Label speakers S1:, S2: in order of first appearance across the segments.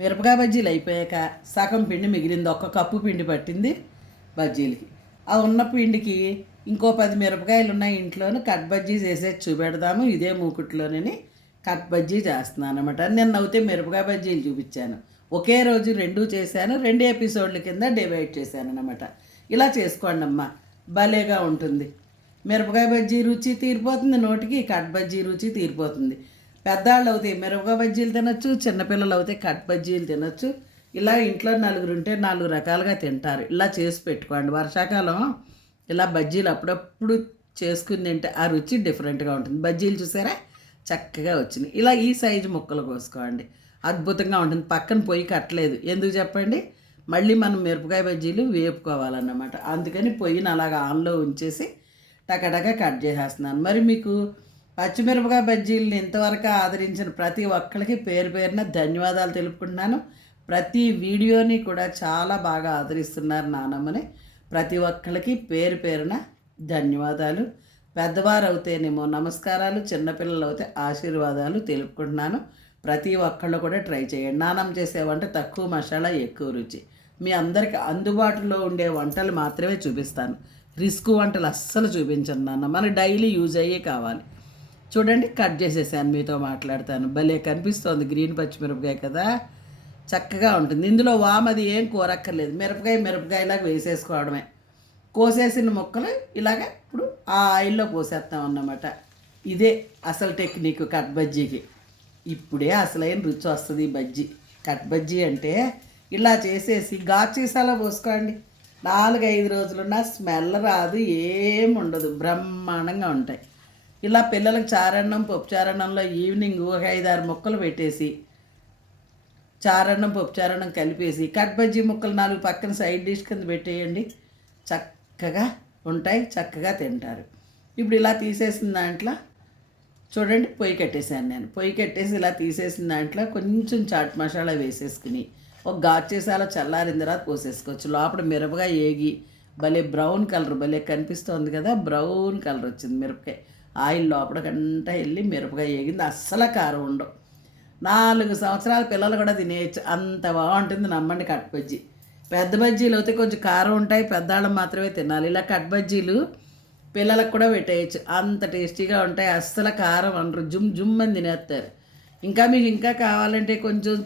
S1: మిరపకాయ బజ్జీలు అయిపోయాక సగం పిండి మిగిలింది. ఒక్క కప్పు పిండి పట్టింది బజ్జీలకి. ఆ ఉన్న పిండికి ఇంకో పది మిరపకాయలు ఉన్నాయి ఇంట్లోనే కట్ బజ్జీ చేసేది చూపెడదాము. ఇదే మూకుట్లోనే కట్ బజ్జీ చేస్తున్నాను అనమాట నేను నవ్వుతే మిరపకాయ బజ్జీలు చూపించాను. ఒకే రోజు రెండు చేశాను. రెండు ఎపిసోడ్ల కింద డివైడ్ చేశాను అనమాట ఇలా చేసుకోండి అమ్మా. భలేగా ఉంటుంది. మిరపకాయ బజ్జీ రుచి తీరిపోతుంది నోటికి కట్ బజ్జీ రుచి తీరిపోతుంది. పెద్దవాళ్ళు అవుతాయి మిరపకాయ బజ్జీలు తినొచ్చు చిన్నపిల్లలు అవుతాయి కట్ బజ్జీలు తినొచ్చు. ఇలా ఇంట్లో నలుగురు ఉంటే నాలుగు రకాలుగా తింటారు. ఇలా చేసి పెట్టుకోండి. వర్షాకాలం ఇలా బజ్జీలు అప్పుడప్పుడు చేసుకుని తింటే ఆ రుచి డిఫరెంట్గా ఉంటుంది. బజ్జీలు చూసారా? చక్కగా వచ్చినాయి. ఇలా ఈ సైజు ముక్కలు కోసుకోండి. అద్భుతంగా ఉంటుంది. పక్కన పొయ్యి కట్టలేదు. ఎందుకు చెప్పండి? మళ్ళీ మనం మిరపకాయ బజ్జీలు వేపుకోవాలన్నమాట. అందుకని పొయ్యిని అలాగ ఆన్లో ఉంచేసి టకటక కట్ చేసేస్తున్నాను. మరి మీకు పచ్చిమిరపకాయ బజ్జీలను ఇంతవరకు ఆదరించిన ప్రతి ఒక్కరికి పేరు పేరున ధన్యవాదాలు తెలుపుకుంటున్నాను. ప్రతి వీడియోని కూడా చాలా బాగా ఆదరిస్తున్నారు నానమ్మని. ప్రతి ఒక్కరికి పేరు పేరున ధన్యవాదాలు. పెద్దవారు అవుతేనేమో నమస్కారాలు చిన్నపిల్లలు అయితే ఆశీర్వాదాలు తెలుపుకుంటున్నాను. ప్రతి ఒక్కళ్ళు కూడా ట్రై చేయండి. నానమ్మ చేసే వంట తక్కువ మసాలా ఎక్కువ రుచి. మీ అందరికి అందుబాటులో ఉండే వంటలు మాత్రమే చూపిస్తాను. రిస్క్ వంటలు అస్సలు చూపించను నాన్న మనకి డైలీ యూజ్ అయ్యే కావాలి. చూడండి కట్ చేసేసాను మీతో మాట్లాడతాను. భలే కనిపిస్తోంది గ్రీన్ పచ్చిమిరపకాయ కదా. చక్కగా ఉంటుంది. ఇందులో వామది ఏం కూరక్కర్లేదు. మిరపకాయ మిరపకాయలాగా వేసేసుకోవడమే. కోసేసిన ముక్కలు ఇలాగ ఇప్పుడు ఆ ఆయిల్లో పోసేస్తాం అన్నమాట. ఇదే అసలు టెక్నిక్ కట్ బజ్జీకి. ఇప్పుడే అసలైన రుచి వస్తుంది ఈ బజ్జీ. కట్ బజ్జీ అంటే ఇలా చేసేసి గాచీసాలో పోసుకోండి. నాలుగైదు రోజులున్న రోజులున్నా స్మెల్ రాదు ఏం ఉండదు. బ్రహ్మాండంగా ఉంటాయి. ఇలా పిల్లలకు చారన్నం పప్పు చారన్నంలో ఈవినింగ్ ఒక ఐదు ఆరు ముక్కలు పెట్టేసి చారన్నం పప్పు చారన్నం కలిపేసి కట్ బజ్జీ ముక్కలు నాలుగు పక్కన సైడ్ డిష్ కింద పెట్టేయండి. చక్కగా ఉంటాయి చక్కగా తింటారు. ఇప్పుడు ఇలా తీసేసిన దాంట్లో చూడండి పొయ్యి కట్టేసాను నేను. పొయ్యి కట్టేసి ఇలా తీసేసిన దాంట్లో కొంచెం చాట్ మసాలా వేసేసుకుని ఒక గాచేసాల చల్లారిన తర్వాత పోసేసుకోవచ్చు. లోపల మిరపకాయ ఏగి భలే బ్రౌన్ కలర్ భలే కనిపిస్తోంది కదా బ్రౌన్ కలర్ వచ్చింది మిరపకాయ. ఆయిల్ లోపలికంతా వెళ్ళి మిరపకాయ ఏగింది అస్సలు కారం ఉండవు. నాలుగు సంవత్సరాల పిల్లలు కూడా తినేయచ్చు. అంత బాగుంటుంది నమ్మండి కట్ బజ్జీ. పెద్ద బజ్జీలు అయితే కొంచెం కారం ఉంటాయి పెద్దవాళ్ళం మాత్రమే తినాలి. ఇలా కట్ బజ్జీలు పిల్లలకు కూడా పెట్టేయచ్చు. అంత టేస్టీగా ఉంటాయి. అస్సలు కారం అనరు. జుమ్ జుమ్ అని తినేస్తారు. ఇంకా మీకు ఇంకా కావాలంటే కొంచెం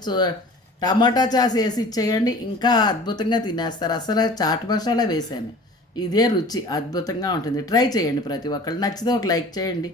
S1: టమాటా చాస్ వేసి ఇచ్చేయండి. ఇంకా అద్భుతంగా తినేస్తారు. అసలు చాట్ మసాలా వేసాను. ఇదే రుచి అద్భుతంగా ఉంటుంది. ట్రై చేయండి ప్రతి ఒక్కళ్ళు. నచ్చితే ఒక లైక్ చేయండి.